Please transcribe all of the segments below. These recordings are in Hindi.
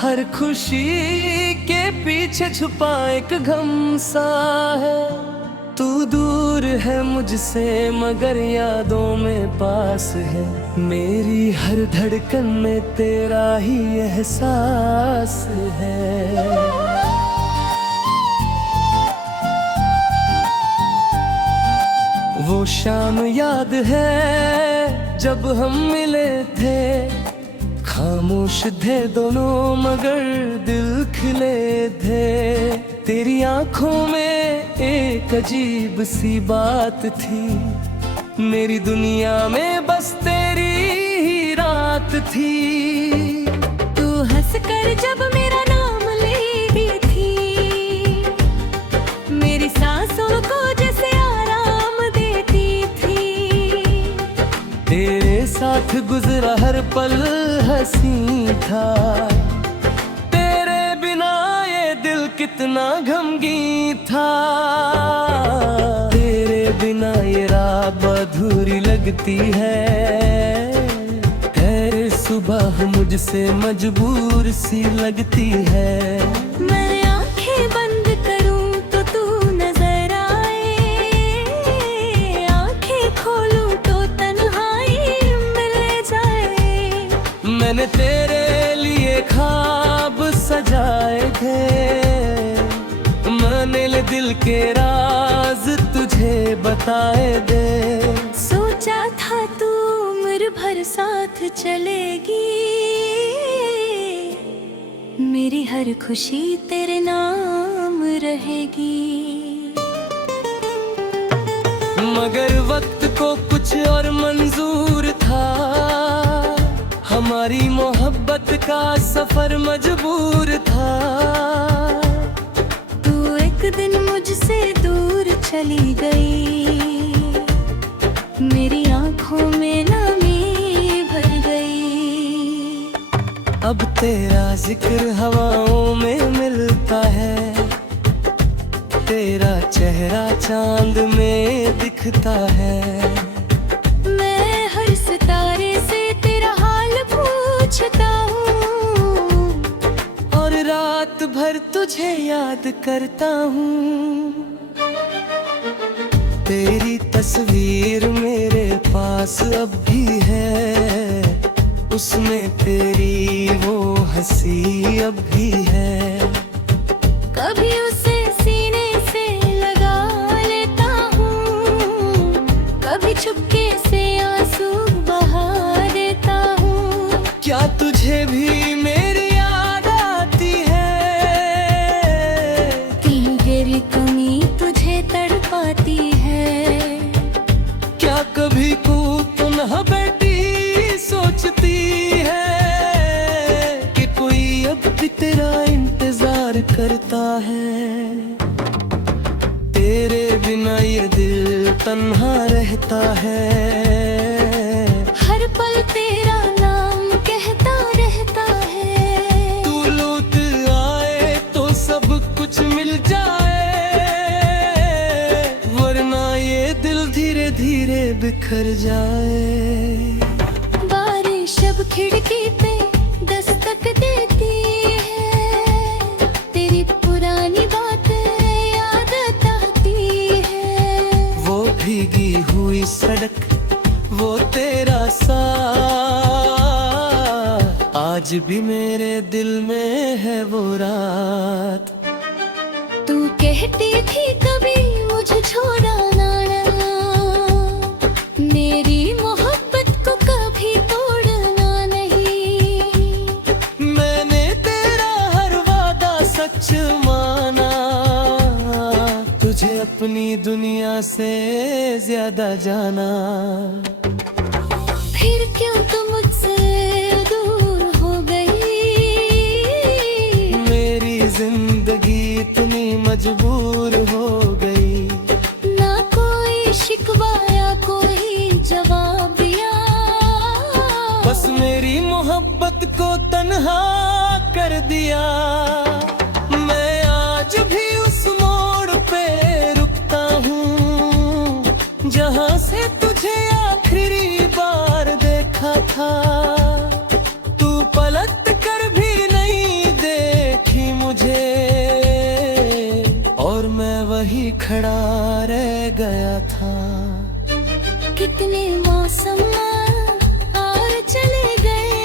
हर खुशी के पीछे छुपा एक गम सा है। तू दूर है मुझसे मगर यादों में पास है। मेरी हर धड़कन में तेरा ही एहसास है। वो शाम याद है जब हम मिले थे। खामोश थे दोनों मगर दिल खिले थे। तेरी आंखों में एक अजीब सी बात थी। मेरी दुनिया में बस तेरी ही रात थी। तू हंस कर जब मेरा नाम लेती थी, मेरी सांसों को जैसे आराम देती थी। तेरे साथ गुजरा हर पल हंसी था। तेरे बिना ये दिल कितना गमगीन था। तेरे बिना ये रात अधूरी लगती है। हर सुबह मुझसे मजबूर सी लगती है। मैं आंखें बंद करूं तो तू नजर आए, आंखें खोलूं तो तन्हाई मिल जाए। मैंने तेरे लिए ख्वाब सजाए थे। मैंने दिल के राज तुझे बताए दे। सोचा था तू उम्र भर साथ चलेगी, मेरी हर खुशी तेरे नाम रहेगी। मगर वक्त को कुछ और मंजूर था। हमारी मोहब्बत का सफर मजबूर था। तू एक दिन मुझसे दूर चली गई, मेरी आंखों में नमी भर गई। अब तेरा जिक्र हवाओं में मिलता है। तेरा चेहरा चांद में दिखता है। मैं हर सितारे से तेरा हाल पूछता हूँ, और रात भर तुझे याद करता हूँ। तेरी तस्वीर मेरे पास अब भी है। उसमें तेरी वो हंसी अब भी है। कभी उसे सीने से लगा लेता हूँ, कभी चुपके से आंसू बहा देता हूँ। क्या तुझे भी मेरी याद आती है? तेरी गहरी कमी तुझे तड़पाती है। क्या कभी पुनः बेटी सोचती है कि कोई अब भी तेरा इंतजार करता है? तेरे बिना ये दिल तन्हा रहता है। हर पल तेरा नाम कहता रहता है। तू लौट आए तो सब कुछ मिल जाए, वरना ये दिल धीरे धीरे बिखर जाए। बारिश अब खिड़की पे दस्तक देती है। तेरी पुरानी बातें याद आती है। वो भीगी हुई सड़क, वो तेरा साथ, आज भी मेरे दिल में है वो रात। तू कहती थी कभी मुझे छोड़ना ना, मेरी मोहब्बत को कभी तोड़ना नहीं। मैंने तेरा हर वादा सच माना। तुझे अपनी दुनिया से ज्यादा जाना। फिर क्यों तुम मुझसे दूर हो गई? मेरी जिंदगी इतनी मजबूर हो गई। ना कोई शिकवा या कोई जवाब दिया, बस मेरी मोहब्बत को तन्हा कर दिया। मैं आज भी उस मोड़ पे रुकता हूँ जहाँ से तुझे आखिरी बार देखा था। तू पलट कर भी नहीं खड़ा रह गया था। कितने मौसम और चले गए,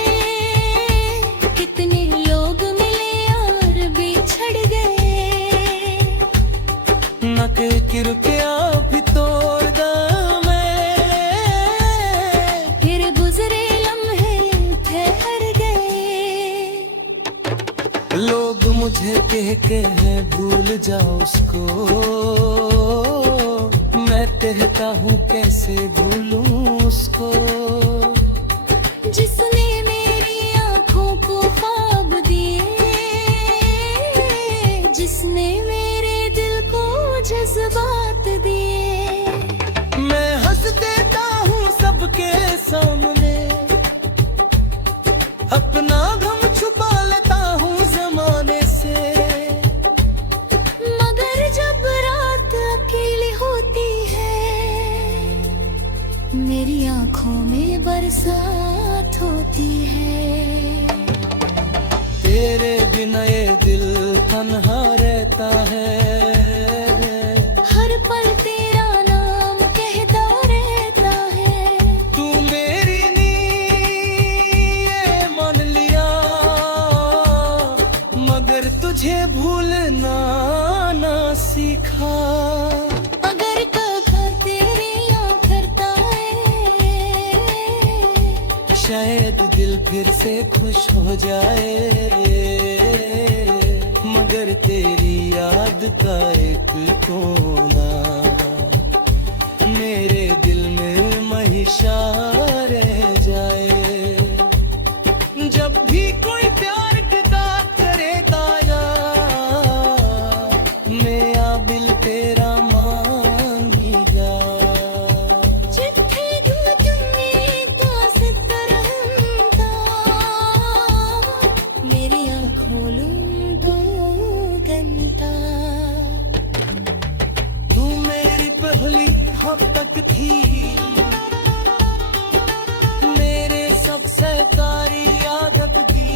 कितने लोग मिले और बिछड़ गए। न के रुपया भी तोड़ दा मैं, फिर गुजरे लम्हे ठहर गए। लोग मुझे कहते हैं भूल जाओ उसको, मैं कहता हूँ कैसे भूलूं उसको। जिसने मेरी आँखों को ख्वाब दिए, जिसने मेरे दिल को जज्बात दिए। मैं हंस देता हूँ सबके सामने, अपना गम छुपा लेता हूँ जमाने से। मगर जब रात अकेली होती है, मेरी आँखों में बरसात होती है। तेरे बिना ये दिल तन्हा रहता है, हर पल तेरा नाम कहता रहता है। तू मेरी नीयत मान लिया, मगर तुझे भूलना ना सीखा। अगर कभी तेरी याद करता है, शायद दिल फिर से खुश हो जाए, मगर तेरी याद का एक कोना मेरे दिल में हमेशा रह जाए। जब भी कोई प्यार की बात करे ताया, मैं आबिल तेरा मांगीगा। चिट्ठी दूँ तुम्हें दास तरहता, मेरी आँखों लूँ 2 घंटा। तू मेरी पहली अब तक थी, मेरे सबसे कारी आदत की।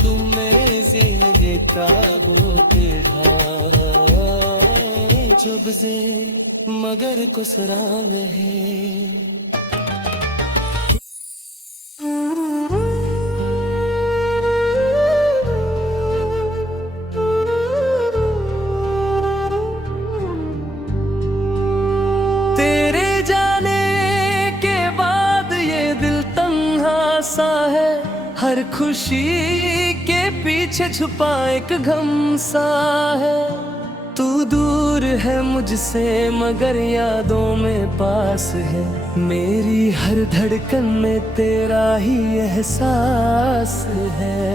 तू मेरे ज़ेरे काबू पे ढाए जब से, मगर कुछ राग है। तेरे जाने के बाद ये दिल तन्हा सा है, हर खुशी के पीछे छुपा एक गम सा है। तू दूर है मुझसे मगर यादों में पास है, मेरी हर धड़कन में तेरा ही एहसास है।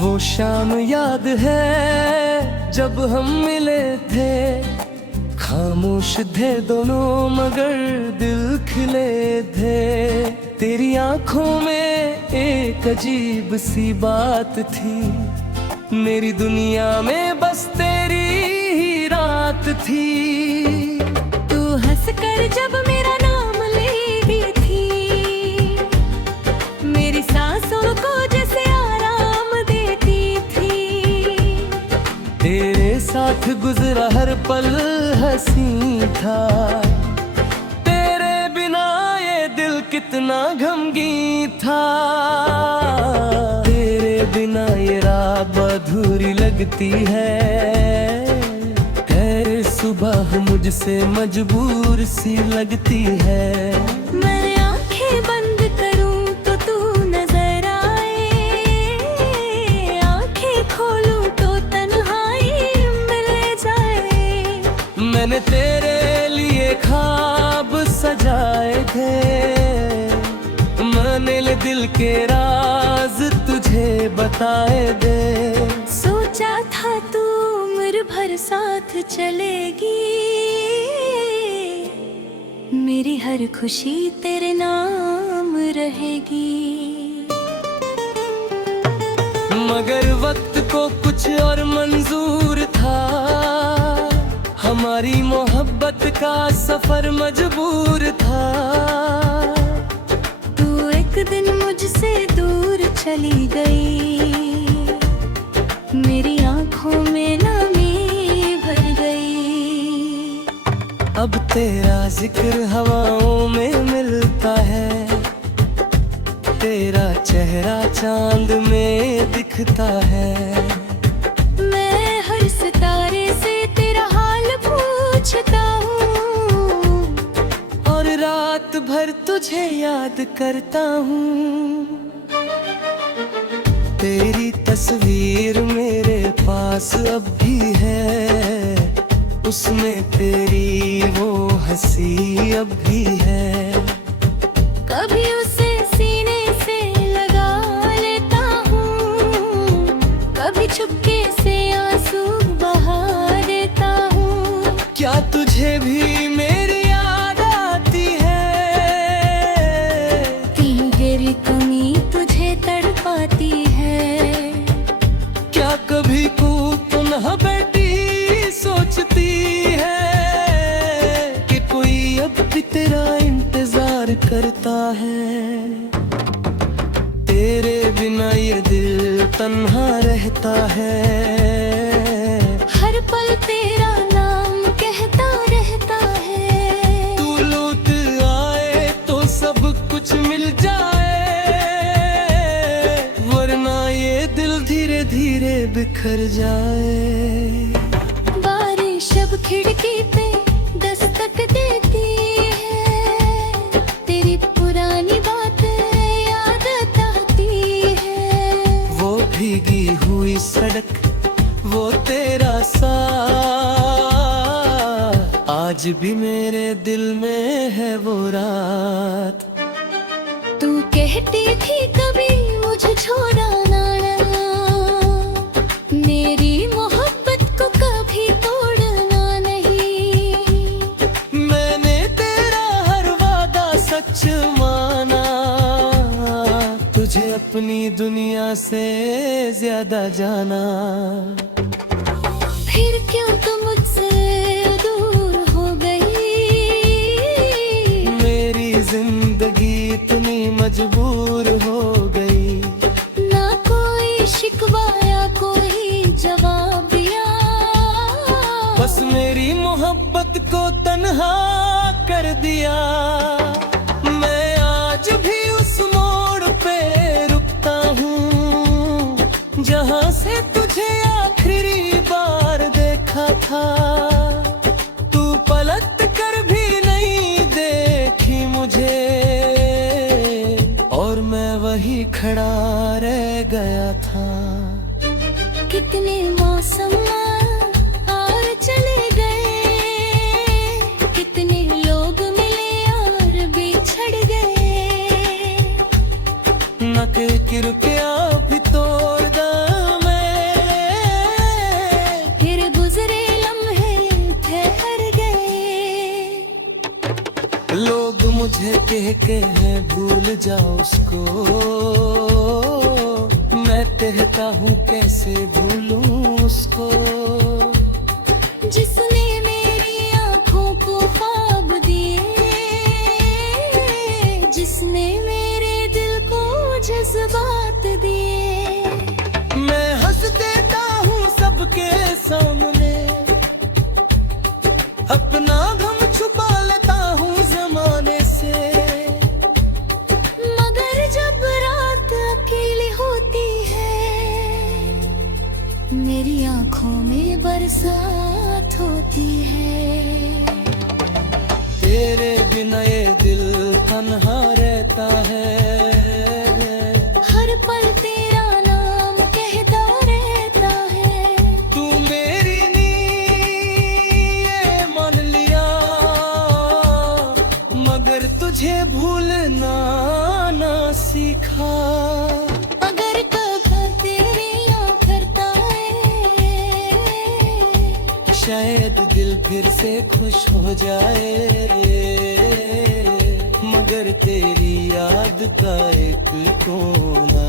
वो शाम याद है जब हम मिले थे, खामोश थे दोनों मगर दिल खिले थे। तेरी आंखों में एक अजीब सी बात थी, मेरी दुनिया में बस तेरी ही रात थी। तू हंस कर जब मेरा नाम लेती थी, मेरी सांसों को जैसे आराम देती थी। तेरे साथ गुजरा हर पल हंसी था, तेरे बिना ये दिल कितना गमगीन था। तेरे बिना ये रात अधूरी लगती है, हर सुबह मुझसे मजबूर सी लगती है। मैं आंखें बंद करूं तो तू नजर आए, आंखें खोलूं तो तन्हाई मिल जाए। मैंने तेरे लिए ख्वाब सजाए थे, मैंने दिल के राज तुझे बताए दे। सोचा था तू उम्र भर साथ चलेगी, मेरी हर खुशी तेरे नाम रहेगी। मगर वक्त को कुछ और मंजूर था, हमारी मोहब्बत का सफर मजबूर था। तू एक दिन मुझसे दूर चली गई, मेरी आंखों में नमी भर गई। अब तेरा जिक्र हवाओं में मिलता है, तेरा चेहरा चांद में दिखता है। मैं हर सितारे से तेरा हाल पूछता हूँ, और रात भर तुझे याद करता हूँ। तेरी तस्वीर मेरे पास अब भी है, उसमें तेरी वो हंसी अब भी है। कभी उसे सीने से लगा लेता हूँ, कभी चुपके से आंसू बहा देता हूँ। क्या तुझे भी मेरी याद आती है? तेरी कमी तुझे तड़पाती है। क्या कभी को पुनः बेटी सोचती है कि कोई अब भी तेरा इंतजार करता है? तेरे बिना ये दिल तन्हा रहता है, हर पल तेरा नाम कहता रहता है। तू लौट आए तो सब कुछ मिल जाए, वरना ये दिल धीरे धीरे बिखर जाए। बारिश अब खिड़की पे दस्तक देती है, तेरी पुरानी बातें याद आती है। वो भीगी हुई सड़क, वो तेरा साथ, आज भी मेरे दिल में है वो रात। तू कहती थी कभी मुझे छोड़ना ना, मेरी मोहब्बत को कभी तोड़ना नहीं। मैंने तेरा हर वादा सच माना, तुझे अपनी दुनिया से ज्यादा जाना। फिर क्यों तुम मुझसे दूर हो गई, मेरी जिंदगी इतनी मजबूर हो गई। ना कोई शिकवा या कोई जवाब दिया, बस मेरी मोहब्बत को तन्हा कर दिया। मैं आज भी उस मोड़ पे रुकता हूँ, जहाँ से तुझे आखिरी बार देखा था। तू पलट कर भी नहीं देखी मुझे, और मैं वही खड़ा रह गया था। कितने मौसम और चले गए, कितने लोग मिले और बिछड़ गए। न किर के आप भी तोड़ दा मैं, फिर गुजरे लम्हे ठहर गए। लोग मुझे कह के हैं भूल जाओ उसको, मैं कहता हूँ कैसे भूलूं उसको। जिसने मेरी आंखों को ख्वाब दिए, जिसने मेरे दिल को जज्बात दिए। मैं हंस देता हूँ सबके सामने, अपना गम छुपा लेता हूँ जमाने से। मगर जब रात अकेली होती है, मेरी आंखों में बरसात होती है। तेरे बिना ये दिल तन्हा रहता है, हर पल तेरा नाम कहता रहता है। तू मेरी नींद ये मान लिया, मगर तुझे भूलना ना सीखा। अगर कभी तेरे याद करता है, शायद दिल फिर से खुश हो जाए, मगर तेरी याद का एक कोना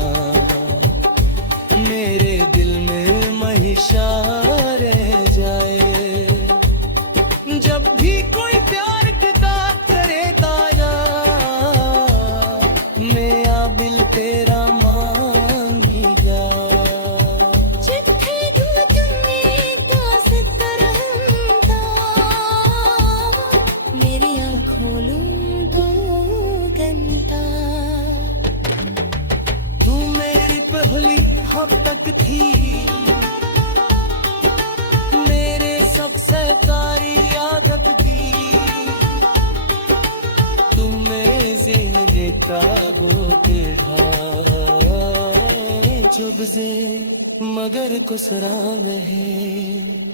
मेरे दिल में महिषा रह जाए। जब भी कोई प्यार की बात करे ताया, मैं बेताबों के ढाए जब से मगर को सरांग है